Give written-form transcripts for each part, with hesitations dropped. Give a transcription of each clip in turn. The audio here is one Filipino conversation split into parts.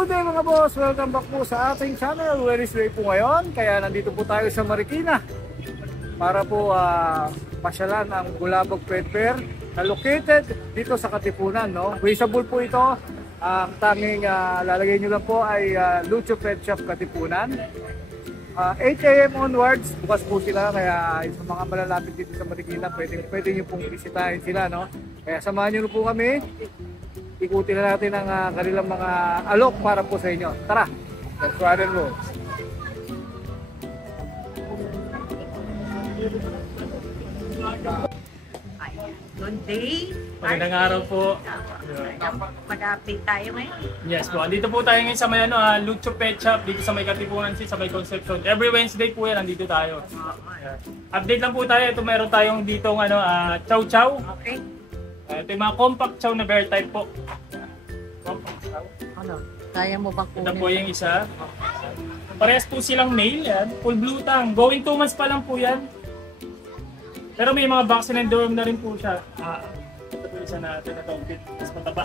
Good day mga boss! Welcome back po sa ating channel. Wednesday po ngayon, kaya nandito po tayo sa Marikina para po pasyalan ang Bulabog Pet Fair na located dito sa Katipunan. No? Visible po ito. Ang tanging lalagay nyo lang po ay Lucho Pet Shop Katipunan. 8 AM onwards, bukas po sila, kaya sa mga malalapit dito sa Marikina, pwede nyo pong bisitahin sila. No? Kaya samahan nyo po kami. Ikutin na natin ang kanilang mga alok para po sa inyo. Tara, let's ride and roll. Good day. Magandang araw po. Mag-update tayo ngayon. Yes po. Andito po tayo ngayon sa may Lucho Pet Shop dito sa may Katipunan, sa may Concepcion. Every Wednesday po yan, andito tayo. Update lang po tayo. Ito meron tayong dito chow chow. Okay. Ito yung mga compact chow na bear type po. Compact chow. Ano? Kaya mo bang kunin? Ito po yung isa. Parehas po silang male yan. Full blue tang. Going 2 months pa lang po yan. Pero may mga vaccine and dorm na rin po siya. Ito po isa natin na itong mas mataba.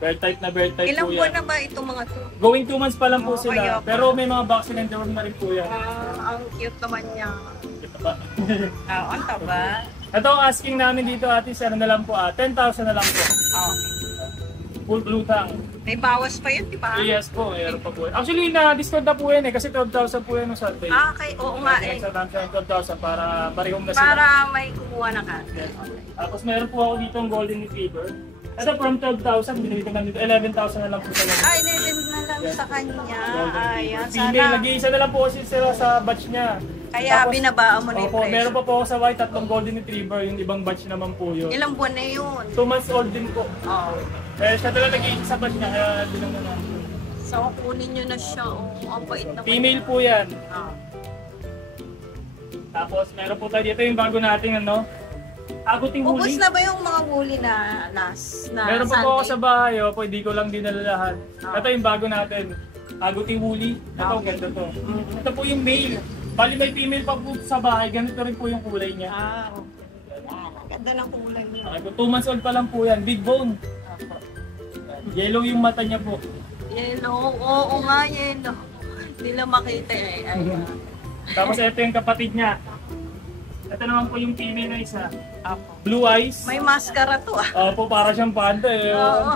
Bear type na bear type Ilang po buwan yan. na ba itong mga to? Going 2 months pa lang po sila. ayaw. Pero may mga vaccine and dorm na rin po yan. Ang cute naman niya. Ito pa. Ang taba. Ito ang asking namin dito ate, ano na lang po, 10,000 na lang po. Full blue tang. May bawas pa yun, di ba? Yes po, meron pa po. Actually, na-discount na po yan kasi 12,000 po yan no Sunday. Okay, oo nga eh. Sa lang siya ng 12,000 para parehong na sila. Para may kumuha na ka. Yes. Tapos meron po ako dito ang Golden Retriever. Ito from 12,000, binili ko na dito, 11,000 na lang po sa lang. Ay, nilin na lang sa kanya. Ayan, Female, sana. nag-iisa na lang po kasi sila sa batch niya. Kaya Tapos, binabaan mo na yung opo, presyo. meron pa po ako sa white, 3 Golden Retriever, yung ibang batch naman po yun. Ilang buwan na yun? 2 months old din po. Oo. Siya talaga nag-iisa sa batch niya, kaya bilang na lang. So, kunin nyo na siya. Oh, ang bait naman. Female po yan. Ah. Tapos meron po tayo dito yung bago nating aguting Ubus huli. na ba yung mga huli na last na Meron pa po ako sa Sunday? bahay, hindi ko lang dinalalahan. Ito yung bago natin. Aguting huli. Ito, ganda to. Ito po yung male. Bali may female pa po sa bahay, ganito rin po yung kulay niya. Okay. Ganda ng kulay niya. 2 months old pa lang po yan, big bone. Yellow yung mata niya po. Yellow, oo nga yellow. Hindi lang makita eh. Ayan. Tapos ito yung kapatid niya. Ito naman po yung female na isa. Blue eyes. May maskara to ah. Opo, para siyang panda eh. Oo.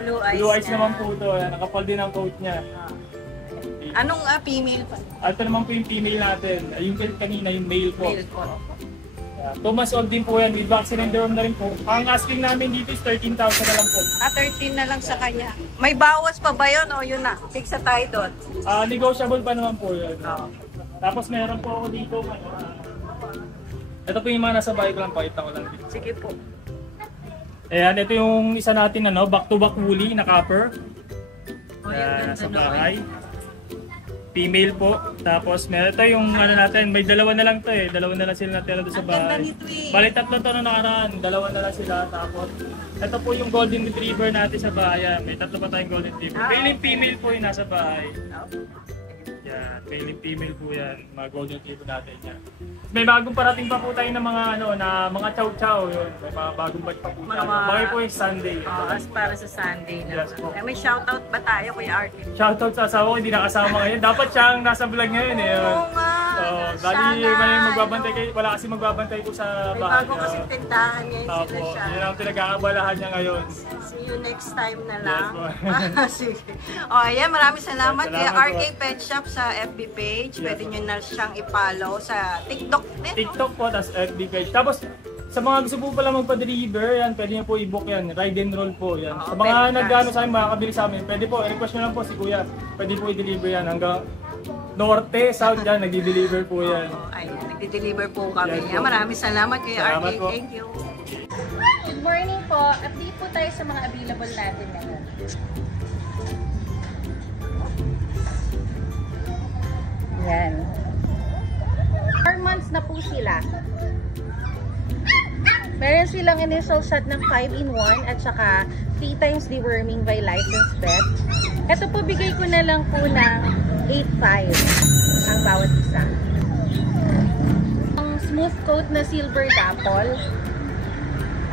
Blue eyes. Blue eyes niya. naman po ito. Nakapal din ang coat niya. Anong female pa? Ito naman po yung female natin. Yung kanina, yung male po. Male ko. 2 months old din po yan. With vaccine and dorm na rin po. Ang asking namin dito is 13,000 na lang po. 13 na lang sa kanya. May bawas pa ba yun o yun na? Fix na tayo doon. Negotiable pa naman po yun. Tapos meron po ako dito. Ito po yung mga nasa bahay ko lang. Pakita ko lang dito. Sige po. Ayan, ito yung isa natin back to back woolly na copper. O yung Sa ganda bahay. Female po. Tapos meron ito yung natin, may dalawa na lang to eh. Dalawa na lang sila natira doon sa Ang ganda bahay. nito eh. Bali 3 to na nakaraan. Dalawa na lang sila. Tapos ito po yung Golden Retriever natin sa bahay. May 3 pa tayong Golden Retriever. Male and female po yung nasa bahay. Yan, male and female po yan. Mga Golden Retriever natin yan. May bagong parating pa po tayo ng mga mga chow chow yun. May mga bagong batch pa po tayo. Bagay po yung Sunday. As para sa Sunday na. Yes po. May shoutout ba tayo Kuya Artin? Shoutout sa asawa ko, hindi nakasama ngayon. Dapat siyang nasa vlog ngayon eh. Oo nga. Dali may magbabantay kayo, wala kasi magbabantay ko sa May bahay. bago kasi tindahan ngayon sila Opo, siya. yun ang pinag-aabalahan niya ngayon. See you next time na lang. Yes po. Sige. O ayan, maraming salamat kay Salamat RK po. Pet Shop sa FB page. Yes Pwede po. nyo na siyang i-follow sa TikTok din. TikTok po, tapos FB page. Tapos, sa mga gusto po pala magpa-deliver, yan, pwede nyo po i-book yan. Ride and roll po yan. Sa mga pwede nag-ano sa amin, makakabili sa amin, pwede po, i-request nyo lang po si Kuya. Pwede po i-deliver yan hanggang Norte, South yan, nag-deliver po yan. Ayun, nag-deliver po kami. Yes po. Maraming salamat kay Salamat RK. po. Thank you. Good morning po. Update po tayo sa mga available natin ngayon. Yan. 4 months na po sila. Meron silang initial shot ng 5-in-1 at saka 3 times deworming by licensed vet. Ito po bigay ko na lang po ng 8.5 ang bawat isa. Ang smooth coat na silver dapple.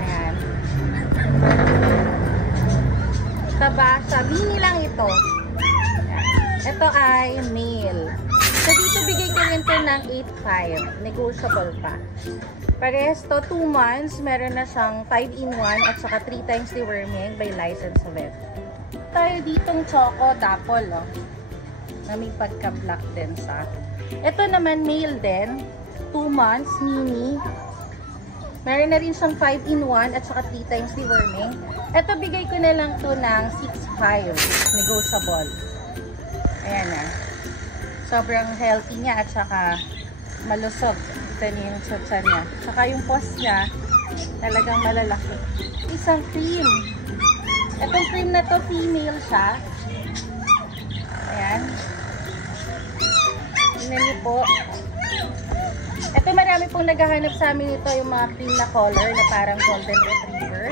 Ayan. Tapos isa. Mini lang ito. Ito ay male. So, dito bigay ko rin to ng 8.5. Negotiable pa. Parehas to, 2 months. Meron na siyang 5-in-1 at saka 3 times deworming by licensed vet. Tayo ditong choco dapol, oh, na may pagka-black din siya. Ito naman male din. 2 months, mini. Meron na rin siyang 5-in-1 at saka 3 times deworming. Ito bigay ko na lang to ng 6.5. Negotiable. Ayan na. Sobrang healthy niya at saka malusog. Ito niya yung tsatsa niya. Saka yung paws niya, talagang malalaki. Isang cream. Itong cream na to, female siya. Ayan. Tingnan niyo po. Ito marami pong naghahanap sa amin ito, yung mga cream na color na parang golden retriever.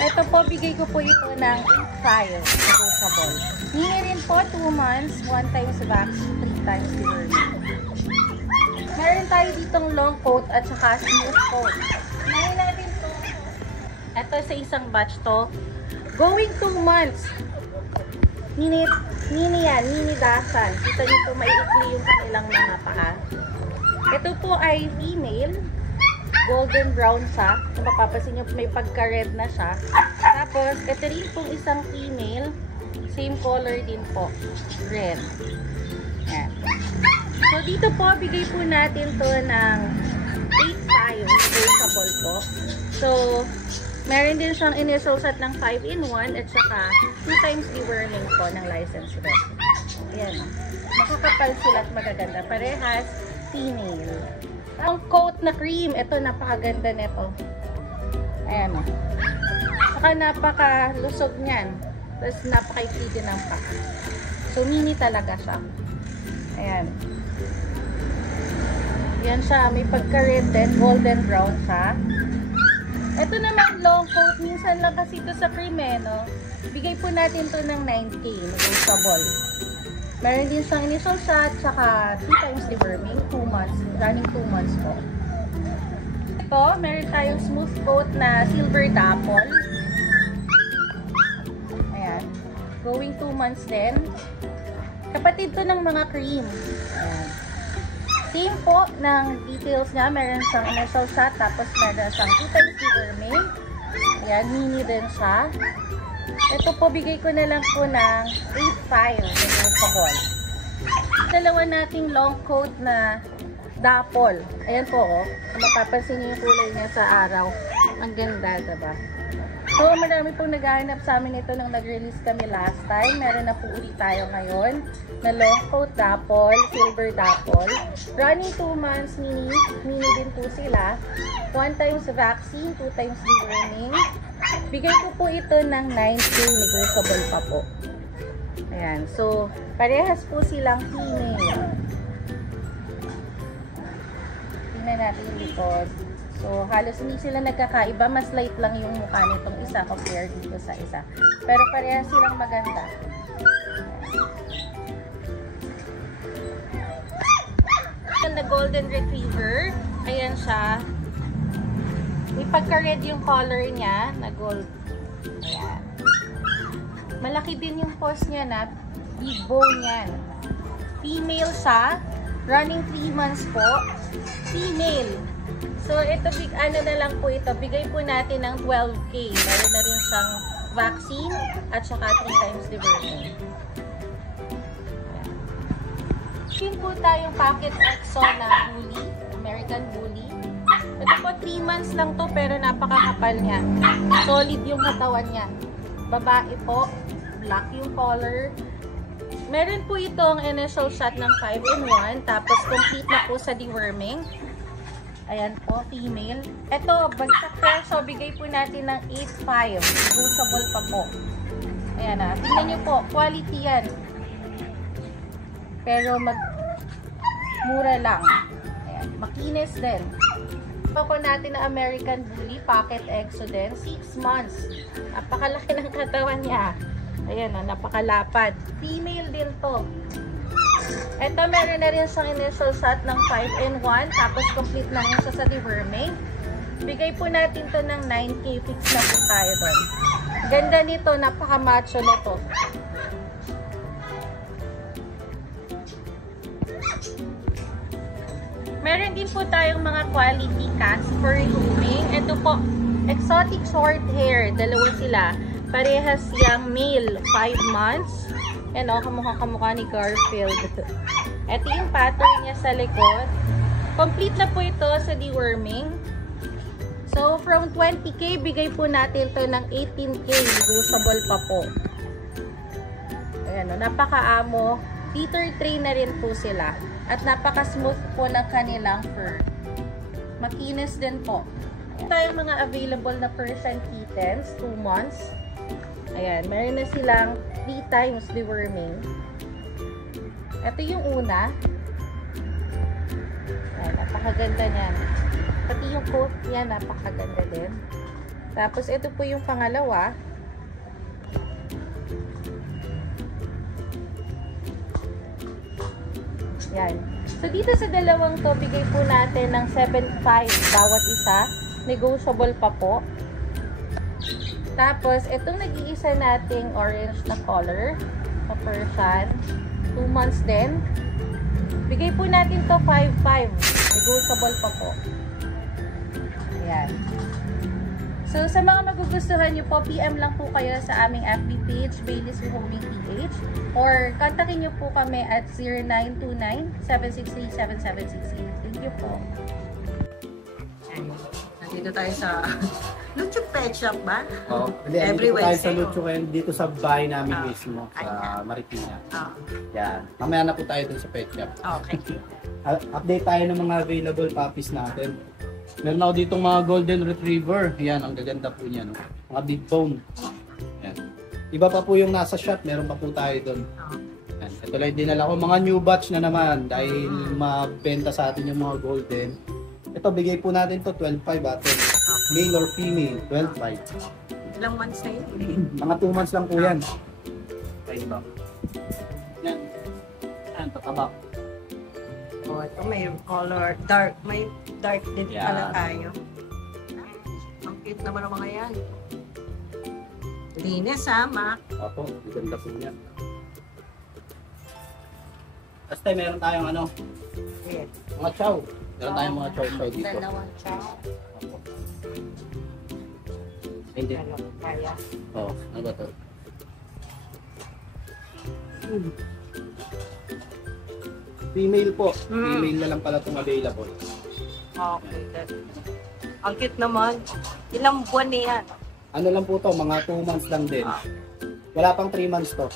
Ito po, bigay ko po ito ng 8.5. Negotiable. Mini rin po, 2 months, 1 times vaccine, 3 times deworming. Meron tayo ditong long coat at saka smooth coat. Meron natin ito. Ito sa isang batch to. Going 2 months. Mini yan, mini dasan. Kita nyo po, maiikli yung kanilang mga paa. Ito po ay female. Golden brown siya. Kung mapapasin nyo, may pagka-red na siya. Tapos, ito rin pong isang female. Same color din po. Red. Yan. So, dito po, bigay po natin to ng 8.5. Negotiable po. So, meron din siyang initial set ng 5-in-1 at saka 2 times deworming po ng licensed vet. Ayan. Makakapal sila at magaganda. Parehas, female. Ang coat na cream, ito napakaganda nito. Ayan o. Saka napakalusog niyan. Tapos napakaikli din ng paa. So, mini talaga siya. Ayan. Yan siya. May pagka-red din. Golden brown siya. Ito naman long coat. Minsan lang kasi ito sa cream no? Bigay po natin to ng 9K. Negotiable. Meron din siyang initial shot. Tsaka 2 times deworming. 2 months. Running 2 months po. Ito. Meron tayong smooth coat na silver dapple. Ayan. Going 2 months din. Kapatid to ng mga cream. Ayan. Same po ng details niya. Meron siyang initial shot. Tapos meron siyang 2 times deworming. Ayan. Mini din siya. Ito po, bigay ko na lang po ng 8.5. Negotiable. Dalawa nating long coat na dapple. Ayan po, oh. Mapapansin niyo yung kulay niya sa araw. Ang ganda, diba? So, marami pong naghahanap sa amin ito nung nag-release kami last time. Meron na po ulit tayo ngayon na long coat dapple, silver dapple. Running 2 months, mini din po sila. 1 times vaccine, 2 times deworming. Bigay ko po ito ng 9K, negotiable pa po. Ayan, so parehas po silang female. Tingnan natin yung likod. So, halos hindi sila nagkakaiba. Mas light lang yung mukha nitong isa compared dito sa isa. Pero parehas silang maganda. Na golden retriever. Ayan siya. May pagka-red yung color niya na gold. Ayan. Malaki din yung paws niya na big bone yan. Female siya. Running 3 months po. Female. So, ito, ano na lang po ito. Bigay po natin ng 12K. Meron na rin siyang vaccine at saka 3 times deworming. Yun po tayong Pocket Exo na bully. American bully. Ito po, 3 months lang to pero napakakapal niya. Solid yung katawan niya. Babae po. Black yung color. Meron po itong initial shot ng 5-in-1. Tapos complete na po sa deworming. Ayan po, female. Ito, bagsak presyo, bigay po natin ng 8.5. Negotiable pa po. Ayan na. Tingnan nyo po, quality yan. Pero mura lang. Ayan, makinis din. Ito po natin na American Bully, Pocket Exo din. 6 months. Napakalaki ng katawan niya. Ayan na, napakalapad. Female din to. Ito, meron na rin siyang initial shot ng 5-in-1. Tapos, complete na rin siya sa deworming. Bigay po natin to ng 9K. Fix na po tayo doon. Ganda nito. Napaka-macho nito. Meron din po tayong mga quality cats for grooming. Ito po, exotic short hair. Dalawa sila. Parehas young male, 5 months. Yan o, kamukha ni Garfield. Ito yung pattern niya sa likod. Complete na po ito sa deworming. So, from 20k, bigay po natin to ng 18k. Negotiable pa po. Ayan o, napaka-amo. Litter tray na rin po sila. At napaka-smooth po ng kanilang fur. Makinis din po. Ito tayong mga available na Persian kittens, 2 months. Ayan, meron na silang 3 times deworming. Ito yung una. Ayan, napakaganda niyan. Pati yung coat niya, napakaganda din. Tapos, ito po yung pangalawa. Yan. So, dito sa dalawang to, bigay po natin ng 7.5 bawat isa. Negotiable pa po. Tapos, itong nag-iisa nating orange na color, sa Persian, 2 months din. Bigay po natin to 5.5. Negotiable pa po. Ayan. So, sa mga magugustuhan nyo po, PM lang po kayo sa aming FB page, Bailey's Rehoming PH, or kontakin nyo po kami at 0929-763-7768. Thank you po. Nandito tayo sa Lucho Pet Shop ba? Oh, Every tayo Wednesday. sa Lucho kayo dito sa bahay namin mismo, sa Marikina. Yan. Mamaya na po tayo dun sa pet shop. Okay. Update tayo ng mga available puppies natin. Meron ako ditong mga golden retriever. Yan, ang gaganda po niya, no? Mga big bone. Yan. Iba pa po yung nasa shop, meron pa po tayo doon. Yan. Ito lang dinala ko, mga new batch na naman dahil mabenta sa atin yung mga golden. Ito, bigay po natin to 12.5 atin. Male or female, 12.5. Ilang months na yun? Mga 2 months lang po yan. Okay ba? Yan. Yan, tataba. Oh, ito may color, dark. May dark din pala tayo. Ang cute naman ang mga yan. Linis ha, Mac. Opo, maganda po yan. Tapos tayo, meron tayong ano, Yes. mga chow. Meron tayong mga chow dito. Dalawang chow. Opo. Hindi. Kaya. Oo, ano ba ito? Female po. Female na lang pala itong available. Okay, that. Ang cute naman. Ilang buwan niyan? Ano lang po to, mga 2 months lang din. Wala pang 3 months to.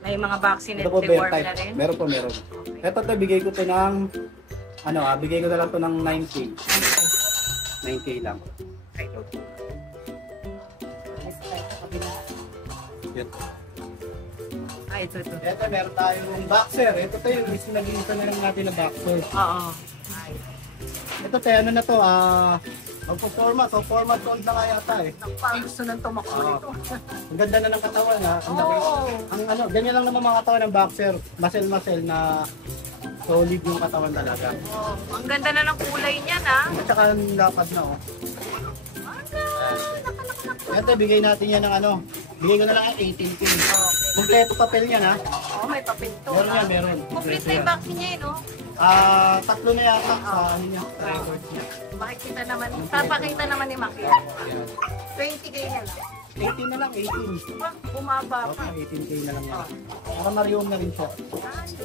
May mga vaccine Ito at po, bear deworm type. na rin? Meron po, meron. Ito to, bigay ko to ng, ano bigay ko na lang to ng 9K. 9K lang. Yan. Ay, ito. Ito, meron tayong boxer. Ito tayo, yung nag-iisa na lang natin na boxer. Oo. Ay. Ito tayo, ano na to, magpo-format. So, format old na kaya yata eh. Parang gusto nang tumakbo nito. Ang ganda na ng katawan ha. Ang laki. Ang ano, ganyan lang naman mga katawan ng boxer. Muscle na solid yung katawan talaga. Oh, ang ganda na ng kulay niyan ha. At saka ang lapad na oh. Ito, bigay natin yan ng ano. Bigay ko na lang ang 18K. Kompleto papel yan ha. Oh, may papel to. Meron yan, meron. Complete na yung vaccine niya eh, no? Tatlo na yata sa ano niya, records niya. Makikita naman, papakita naman ni Maki. 20k na lang. 18 na lang, 18. Bumaba pa. Okay, 18K na lang yan. Para mariom na rin siya.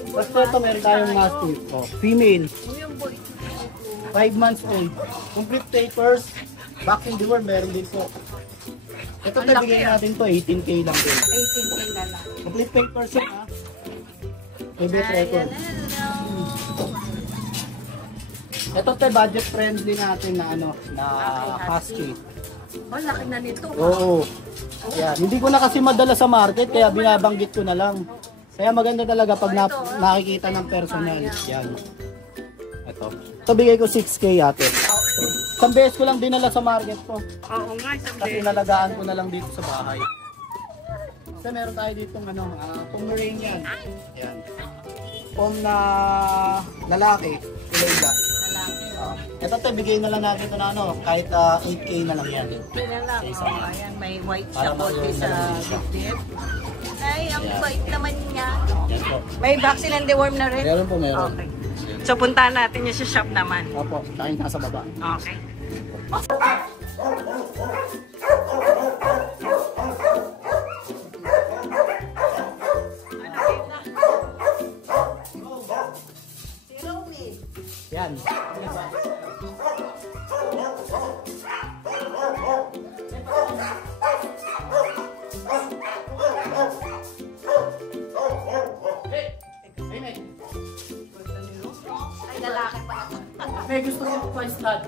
Basta ito, meron tayong mastiff. Oh, female. Yung boy. 5 months old. Complete papers. Vaccine deworm, meron din po. Ito Ang tayo, laki, bigay natin to, 18K lang din. 18k na lang. Complete papers yun ha. Favorite record. Ito tayo, budget friendly natin na ano, na husky. Oh, laki na nito. Oo. Ayan. Hindi ko na kasi madala sa market, kaya binabanggit ko na lang. Kaya maganda talaga pag nakikita ng personal. Yan. Ito. Ito bigay ko 6K ate. Isang beses ko lang dinala sa market ko. Oo nga, isang Kasi nalagaan ko na lang dito sa bahay. So meron tayo dito ano, Pomeranian. Yan. Pom na lalaki. Kulay black. Ito tayo, bigay na lang natin ito na ano, kahit 8K na lang yan. na lang. Oh, ayan, may white Para siya konti mariom na sa lang siya. dibdib. Ay, ang bait naman niya. Yan po. May vaccine and deworm na rin? Meron po, meron. Okay. Yan. So, puntahan natin yung sa shop naman. Opo, tayo nasa baba. Okay. Yan. Ay, lalaki pa. May gusto ko pa stud.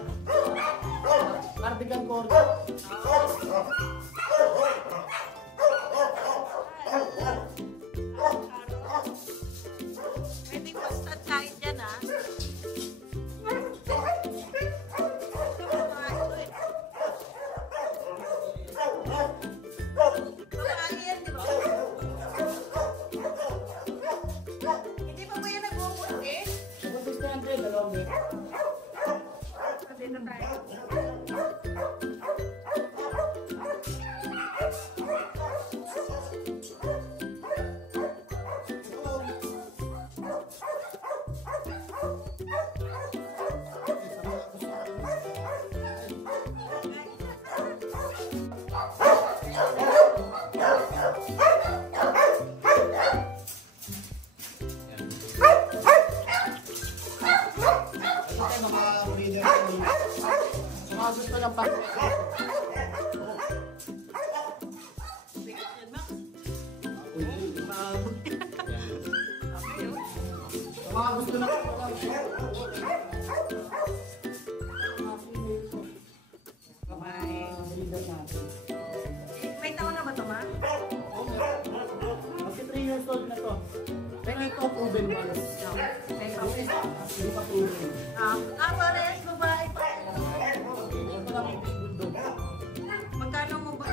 Cardigan cord. Pwede pa-start kahit dyan, ha? Hindi pa ba yan nagmumulti? Gusto natin, dalawang bit. Dito tayo. Mga gusto ng pang... Mga gusto ng May taon na ba ito, ma? Kasi 3 years old na to. Pero ito, proven ba? May taon. Hindi pa proven. Pares, babae pa. Ito lang yung bulldog. Magkano mo ba?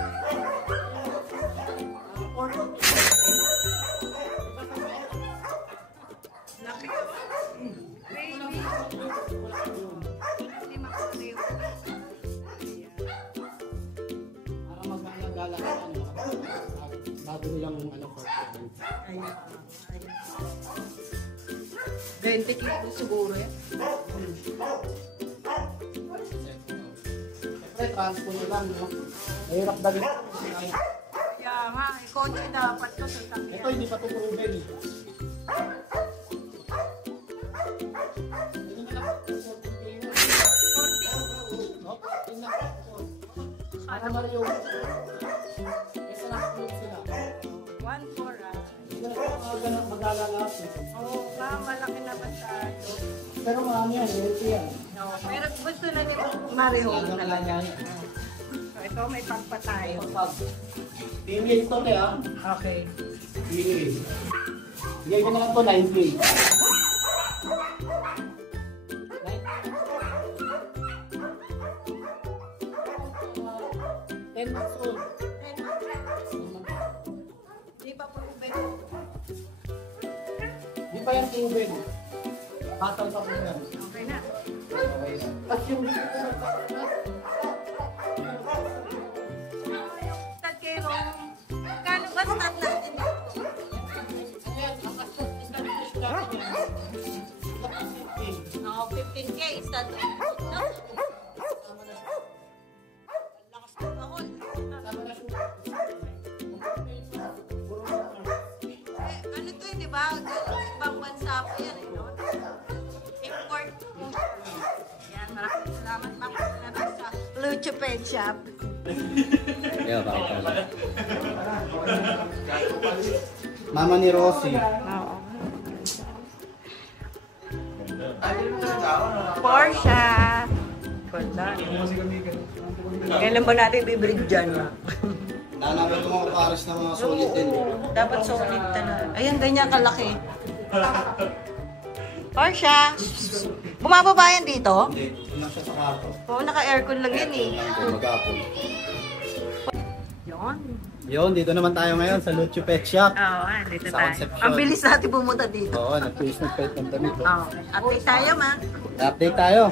Laki ko. Baby. Hindi makakaliw. Para maglalagala ka ano. Bago nilang ano for Ayan. 20 kilo siguro yan. Siyempre, transpo nyo lang, no? Mahirap dagin. Kaya nga, kotse dapat to sa sakyan. Ito, hindi pa ito proven. Para Mario. Kesa nakapulog sila. 1.4 ah. Hindi na mag-alala. Oo nga, malaki na masyado. Pero marami yan, healthy yan. No, pero gusto na ni Mario Talaga talaga. yan. So, ito may pagpa tayo. Pili ito na yan. Okay. Pili. Bigay ko na lang ito 9K. 10 months old. Di pa po ube. Di pa yan proven. Batal pa po yan. Okay na. Okay. At yung Start kayo. Kano ba start natin? No, 15K start. No? Lakas ng ahon. Ano to yun, di ba? Ibang bansa po yan, eh, no? Import. Yan, maraming salamat, Ma'am. Salamat sa Lucho Pet Shop. Mama ni Rosie. Oo. Porsche. Ganda. Kailan ba natin bibrig dyan? Nanapin ko mga pares na mga solid din. Dapat solid talaga. Ayan, ganyan kalaki. Porsche. Bumababa yan dito? Hindi, lang siya sa karto. Oo, naka-aircon lang yan eh. Mag-apple. Yun. Yun, dito naman tayo ngayon sa Lucho Pet Shop. Oo, dito Sa tayo. Concepcion. Ang bilis natin pumunta dito. Oo, nag-face ng pet ng damit. Okay. Update tayo, ma. Update tayo.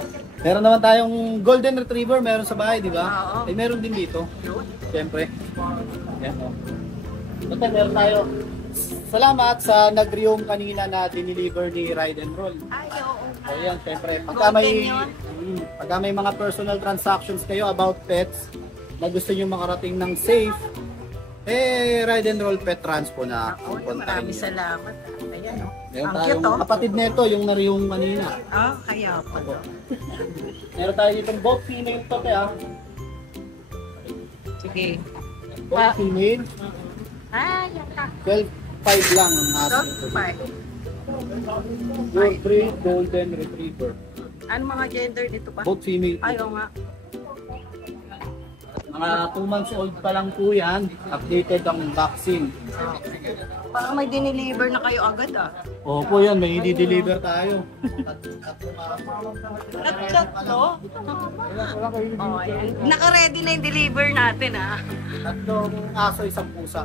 Meron naman tayong Golden Retriever, meron sa bahay, di ba? Oo. Eh, meron din dito. Siyempre. Yan, oh. Basta meron tayo. Salamat sa nag-reom kanina na diniliver ni Ride and Roll. Ay, oo. So yan, syempre, pagka may mga personal transactions kayo about pets na gusto nyo makarating ng safe, Ride and Roll Pet Transpo na pupuntahin Maraming nyo. salamat. Ayan, oh. Meron Ang tayong cute, oh. kapatid nito, yung nariyong kanina. Kaya pala. Meron tayo ditong both female to, Sige. Both female, Yan ka. 12.5 lang ang aso. Pure breed Golden Retriever. Ano mga gender dito pa? Both female. Ayaw nga. Mga 2 months old pa lang po yan. Updated ang vaccine. Parang may dineliver na kayo agad Opo yan, may i-deliver tayo. Tatlo? Naka-ready na yung deliver natin Tatlong aso, isang pusa.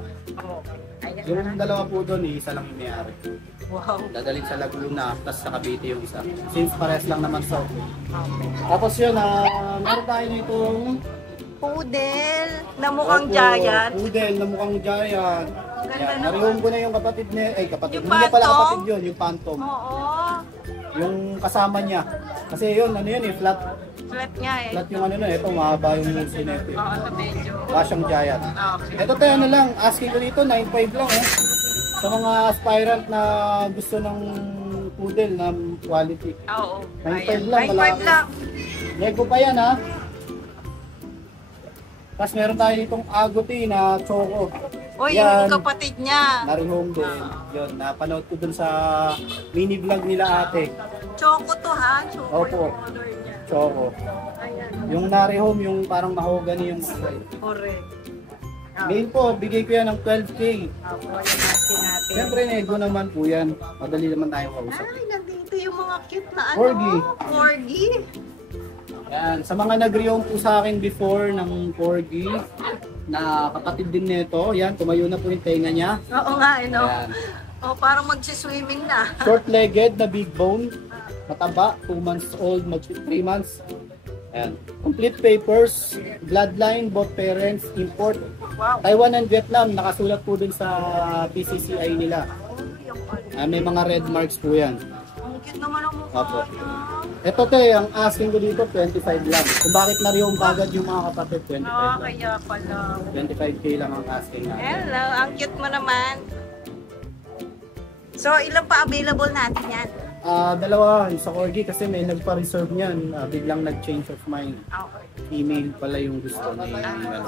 Yung dalawa po doon, isa lang yung may-ari. Wow. Dadalhin sa Laguna, tapos sa Cavite yung isa. Since pares lang naman sa Tapos yun, meron tayo nitong Poodle na mukhang Opo, giant. Poodle na mukhang giant. Ganda Yan, naman. narihong ko na yung kapatid niya. Kapatid. Yung Hindi niya pala Phantom? kapatid yun, yung Phantom. Oo. Yung kasama niya. Kasi yun, flat. Flat nga eh. Flat yung ito, mahaba yung sinepe. Oo, sa medyo. Kasyang giant. Okay. Ito tayo lang, asking ko dito, 9.5 lang Sa mga aspirant na gusto ng poodle na quality. Oo. 9.5 lang, 9.5 malaki. lang. Nego pa yan Tapos meron tayo ditong Agouti na choco. Uy, Yan, yung kapatid niya. narihong din. Yun, napanood ko dun sa mini vlog nila ate. Choco to Choco Opo. yung color niya. Choco. Ayan. Yung narihong, yung parang mahogany yung kulay. Correct. Mail po, bigay ko yan ng 12K. Opo, yung natin natin. Siyempre, nego naman po yan. Madali naman tayong kausap. Ay, nandito yung mga cute na Corgi. Corgi. Yan, sa mga nag-reom po sa akin before ng Corgi, na kapatid din nito, yan, tumayo na po yung tenga niya. Oo nga, no? Yan. Parang magsiswimming na. Short-legged na big bone, mataba, 2 months old, 3 months. Ayan. Complete papers, bloodline, both parents, import. Wow. Taiwan and Vietnam, nakasulat po dun sa PCCI nila. May mga red marks po yan. Ang cute naman ang mukha Opo. niya. Ito ang asking ko dito, 25 lang. Kung bakit na-reom kagad yung mga kapatid, 25 lang. Kaya pala. 25K lang ang asking natin. Hello, ang cute mo naman. So, ilan pa available natin yan? Dalawa, yung sa Corgi kasi may nagpa-reserve niyan. Biglang nag-change of mind. Okay. Email pala yung gusto ni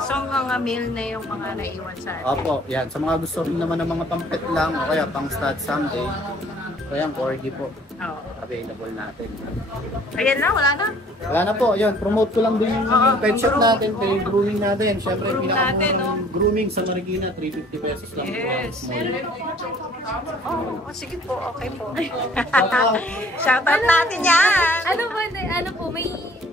So, mga meal na yung mga naiwan sa atin. Opo, yan. Sa mga gusto rin naman ng mga pang-pet lang o kaya pang-stud someday. So yan, Corgi po. Oo. Available natin. Ayan na, wala na. Wala na po, yun. Promote ko lang din yung pet shop natin, pay grooming natin. Siyempre, Groom natin, no? grooming sa Marikina, 350 pesos lang. Yes. Sige po, okay po. Opo. Shoutout natin yan. Ano po, may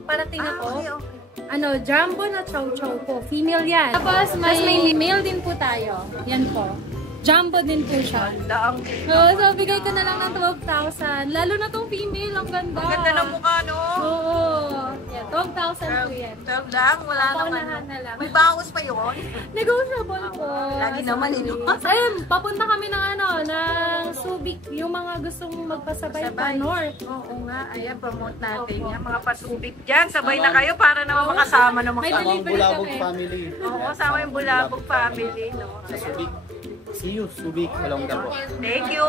parating ako. Okay, okay. Jumbo na chow chow po. Female yan. Tapos may male din po tayo. Yan po. Jumbo din po siya. Daang. So, bigay ko na lang ng 12,000. Lalo na tong female. Ang ganda. Ang ganda ng mukha, no? Oo. Yan, 12,000 po yan. 12 lang, wala naman. Paunahan na lang. May bawas pa yun. Negotiable po. Lagi naman, Ayun, papunta kami ng Subic. Yung mga gustong magpasabay pa north. Oo nga, ayan, promote natin yan. Mga pasubik dyan, sabay na kayo para naman makasama ng May mga Ang delivery Bulabog kami. family. Oo, kasama yung Bulabog family, no? Sa Subic. See you, Subic. Along the po. Thank you!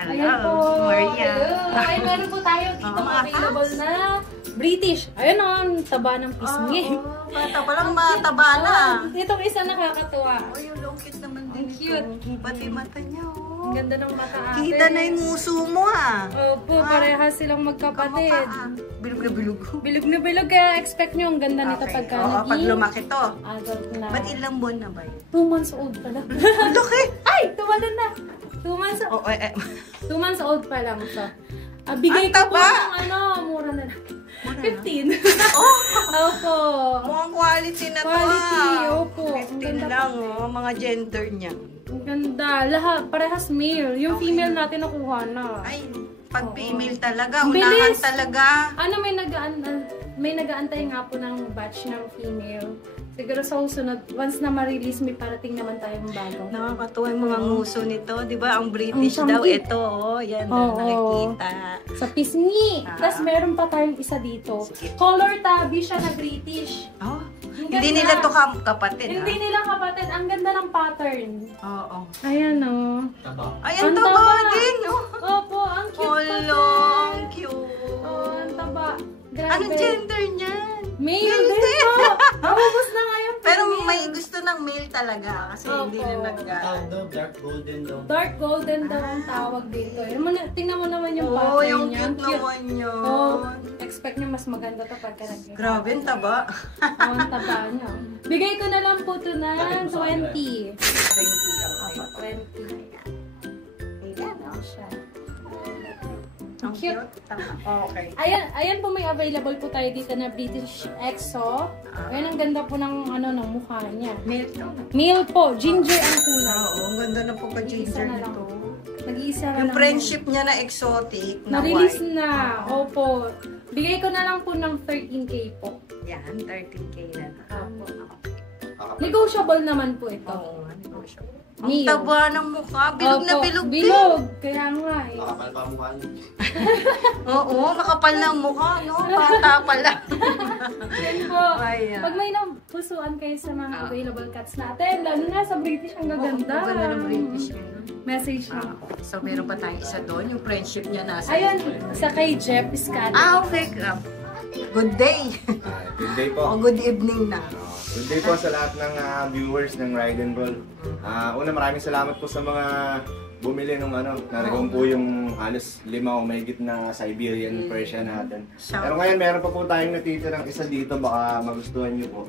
Ayan po. Hello, Maria. Ay, meron po tayo dito Oo, mga available na British. Ayun o, ang taba ng pisngi. Bata pa lang mataba na. Itong isa nakakatuwa. Oh, yung long cute naman din Ang cute. ito. Pati mata niya, oh. Ang ganda ng mata ate. Kita na yung nguso mo, ha? Opo, parehas silang magkapatid. Bilog na bilog. Bilog na bilog, kaya expect nyo ang ganda nito pagka Oo, pag lumaki to. adult na. Ba't ilang buwan na ba yun? 2 months old pa lang. Ang laki! Ay, tumalon na. 2 months, Oh, 2 months old pa lang to. Bigay Ang ko po taba! ng mura na lang. 15. Oh! Opo. Mukhang quality na to, Quality, ah. opo. 15 lang, oh. Mga gender niya. Ang ganda. Lahat, parehas male. Yung female natin nakuha na. Ay, pag female talaga, Ang unahan bilis. talaga. May nag-aantay nga po ng batch ng female. Siguro sa susunod, once na ma-release, may parating naman tayong bagong. Nakakatuwa yung mga nguso nito, di ba? Ang British Ang daw, samgi. ito, oh. Yan, Oo. nakikita. Sa pisngi. Ah. Tapos meron pa tayong isa dito. Sige. Color tabby siya na British. Oh, Ang hindi ganda. nila to kapatid, Hindi nila kapatid. Ang ganda ng pattern. Oo. Ayan o. Ay, Ang ang taba taba. din, oh. Opo, ang cute Olo, pattern. ang cute. Oh, ang taba. Grabe. Anong gender niyan? Male din po. Naubos na nga yung Pero female. may gusto ng male talaga kasi hindi na Opo. Tawag daw, dark golden daw. Dark golden daw ang tawag dito. Tingnan mo naman yung Oo, pattern yung niya. cute naman yun. Oh, expect niya mas maganda to pagka nag- Grabe, ang taba. Oh, ang taba niya. Bigay ko na lang po to ng 20. 20, Opo, 20. Ayan, oh. Siya. Ang Cute. cute. Tama. Okay. Ayan po may available po tayo dito na British EXO. Ayan ang ganda po ng ng mukha niya. Male to. Male po, ginger ang kulay. Oo, ang ganda na po Nag-iisa ka-ginger na lang. nito. Nag-iisa na Yung lang. friendship niya na exotic, na Na-release white. na. Opo. Bigay ko na lang po ng 13K po. Yan, 13K na. Opo. Negotiable naman po ito. Oo, negotiable. Ang Male. taba ng mukha, bilog na Opo, bilog din. Bilog. Kaya nga eh. Makapal pa mukha niyo. Oo, makapal ng mukha, no? Bata pala. Yan po. Ayan. Pag may napusuan kayo sa mga available cats natin, lalo na sa British, ang gaganda. Ang ganda ng British yun. Message na. So, meron pa tayong isa doon, yung friendship niya nasa. Ayan, sa kay Jeff Scanlon. Okay. Good day. Good day O, po. good evening na. Good day po sa lahat ng viewers ng Ride and Roll. Una, maraming salamat po sa mga bumili nung narigong po yung halos 5 o mahigit na Siberian Persian natin. Pero ngayon meron pa po tayong natitirang isa dito, baka magustuhan nyo po.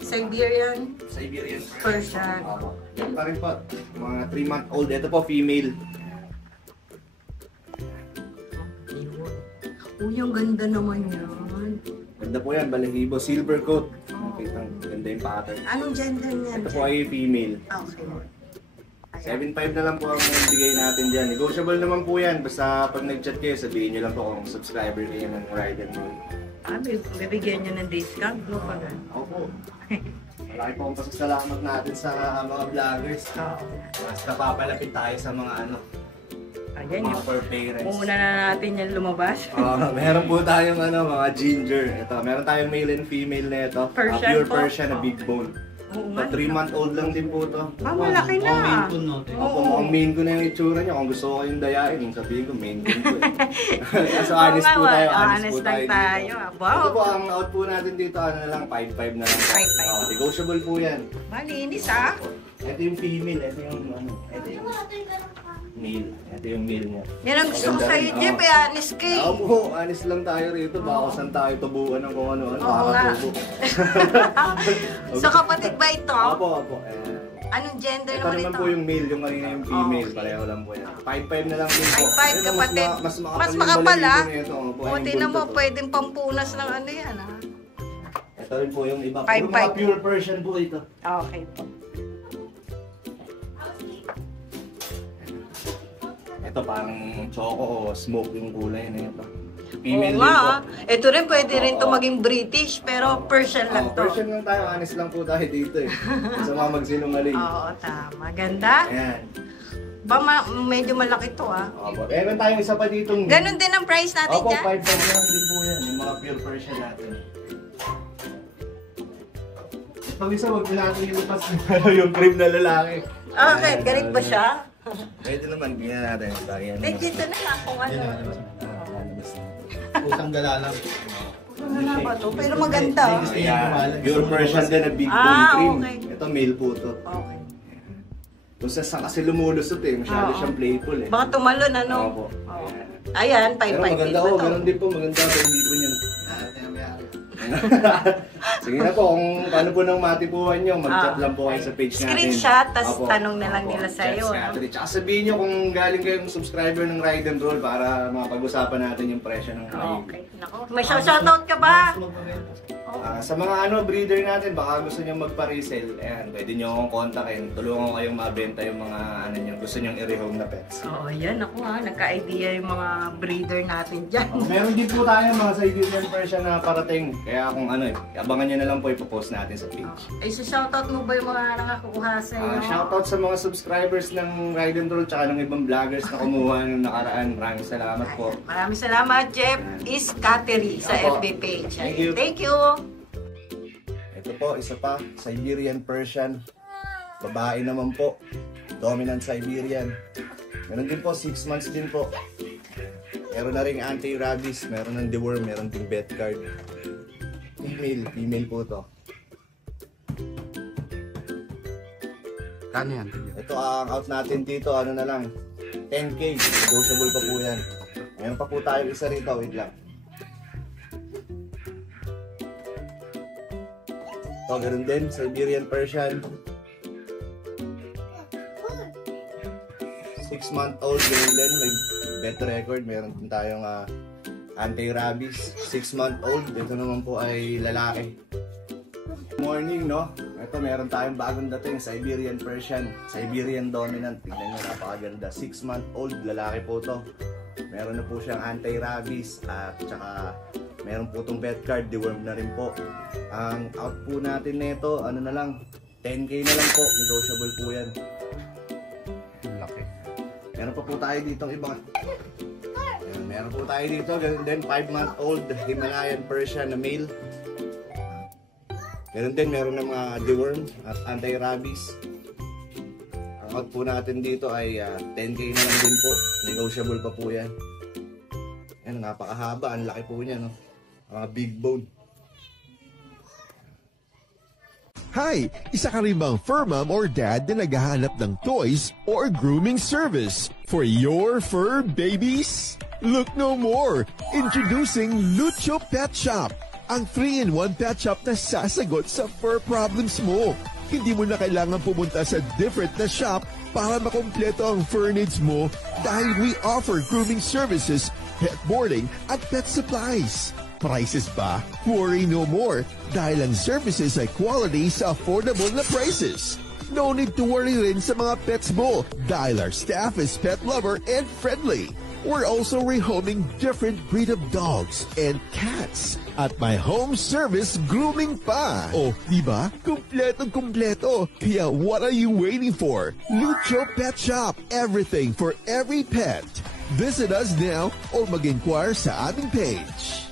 Siberian Siberian Persian. Opo. Yan pa rin po, mga 3-month-old. Ito po, female. Uy, ang ganda naman yan. Ganda po yan, balahibo, silver coat. Nakita, ganda yung pattern. Anong gender niyan? Ito po ay female. Okay. 7.5 na lang po ang bigay natin dyan. Negotiable naman po yan. Basta pag nag-chat kayo, sabihin nyo lang po kung subscriber kayo ng Ride and Roll. Bibigyan niyo ng discount, no? Pag Opo. Malaki po ang pasasalamat natin sa mga vloggers. Mas napapalapit tayo sa mga Ayan, mga for parents. una na natin yan lumabas. Meron po tayong mga ginger. Ito, meron tayong male and female na ito. Persian Pure po. Persian na big bone. Oo nga. 3-month-old lang din po to. Malaki na. Ang main ko, no? Opo, ang main ko na yung itsura niya. Kung gusto ko kayong dayain, yung sabihin ko, main ko eh. So, honest po tayo. Honest lang tayo. dito. Wow. Ito po, ang out po natin dito, na lang, 5.5 na lang. 5.5. Negotiable po yan. Malinis, ah. Ito yung female, ito yung ito yung male. Ito yung male niya. Yan ang gusto ko Maganda sa'yo, rin, Jeff. oo. Honest kay. Opo, honest lang tayo rito. Baka saan tayo tubuan ng kung ano-ano. Oo nga. Makakatubo. So, kapatid ba ito? Opo. Anong gender Ito naman naman ito? po yung male, yung kanina yung female. Okay. Pareho lang po yan. 5.5 na lang din po. 5.5 Ayun, kapatid. Mas Mas yung makapal, balahibo ah. nito. Opo, O, yung tinan mo, buntot, oh. pwedeng pampunas ng ano yan, ha? Ito rin po yung iba. 5.5. Puro mga pure Persian po ito. Okay po. Ito parang choco o smoke yung kulay na ito. Oo Female nga, din po. ah. Ito rin, pwede rin to maging British, pero Persian lang to. Persian lang tayo. Honest lang po tayo dito eh. Sa mga magsinungaling. Oo, tama. Ganda. Ayan. Medyo malaki to, ah. Opo. Meron tayong isa pa ditong... Ganun din ang price natin Opo, dyan. 5.5 lang din po yan. Yung mga pure Persian natin. Pag isa, wag na natin ilupas yung cream na lalaki. Okay, galit ba siya? Pwede naman, ganyan natin. Ayan. Legit na lang kung ano. Pusang galalang. Ano na ba to? Pero maganda. Ayan. Pure Persian din na big bone Ah, cream. okay. Ito, male po to. Okay. Kung saan kasi lumulusot eh. Masyado Oo. siyang playful eh. Baka tumalon, ano? Opo. Oo. Ayan, 5.5 Pero maganda din ba po, to? ganun din po. Maganda po yung libo niyan. Sige na po, kung paano po nang matipuhan nyo, mag-chat lang po kayo sa page natin. Screenshot, tas Opo. tanong na lang Opo. nila sa'yo, Chat no? natin. Tsaka sabihin nyo kung galing kayong subscriber ng Ride and Roll para mapag-usapan natin yung presyo ng ride. Okay. Nako, may shoutout ka ba? Sa mga breeder natin, baka gusto nyo magpa-resell, ayan, pwede nyo akong kontakin. Tulungan ko kayong mabenta yung mga gusto nyo i-rehome na pets. Oo, yan. Ako ha, nagka-idea yung mga breeder natin dyan. Meron din po tayo mga Siberian Persian na parating. Kaya kung abangan abangan nyo na lang po, ipopost natin sa page. Ay, shoutout mo ba yung mga nakakuha sa iyo? Shoutout sa mga subscribers ng Ride and Roll tsaka ng ibang vloggers na kumuha nung nakaraan. Maraming salamat po. Maraming salamat, Jeff Iscateri sa FB page. Thank you. Thank you. Ito po, isa pa, Siberian Persian. Babae naman po. Dominant Siberian. Meron din po, 6 months din po. Meron na rin anti-rabies, meron ng deworm, meron din vet card. Female po to. Kano yan? Ito ang out natin dito, ano na lang, 10K, negotiable pa po yan. Meron pa po tayo isa rito, wait lang. Ito, ganun din, Siberian Persian. 6-month-old, ganun din, may vet record, meron din tayong anti-rabies. 6-month-old, ito naman po ay lalaki. Morning, no? Ito, meron tayong bagong dating, Siberian Persian, Siberian Dominant. Tignan nyo, napakaganda. 6-month-old, lalaki po to. Meron na po siyang anti-rabies at saka meron po itong vet card, deworm na rin po. Ang out po natin nito, ano na lang, 10K na lang po, negotiable po yan. Laki. Meron pa po tayo ditong ibang. Ayan, meron po tayo dito, ganun din, 5-month-old Himalayan Persian na male. Meron din, meron ng mga deworm at anti-rabies. Ang out po natin dito ay 10K na lang din po, negotiable pa po yan. Ayan, napakahaba, ang laki po niya, no? Mga big bone. Hi! Isa ka rin bang fur mom or dad na naghahanap ng toys or grooming service for your fur babies? Look no more! Introducing Lucho Pet Shop, ang 3-in-1 pet shop na sasagot sa fur problems mo. Hindi mo na kailangan pumunta sa different na shop para makumpleto ang fur needs mo dahil we offer grooming services, pet boarding at pet supplies. Prices ba? Worry no more dahil ang services ay quality sa affordable na prices. No need to worry rin sa mga pets mo dahil our staff is pet lover and friendly. We're also rehoming different breed of dogs and cats at my home service grooming pa. Oh, diba? Kumpletong-kumpleto. Kaya what are you waiting for? Lucho Pet Shop. Everything for every pet. Visit us now or mag-inquire sa aming page.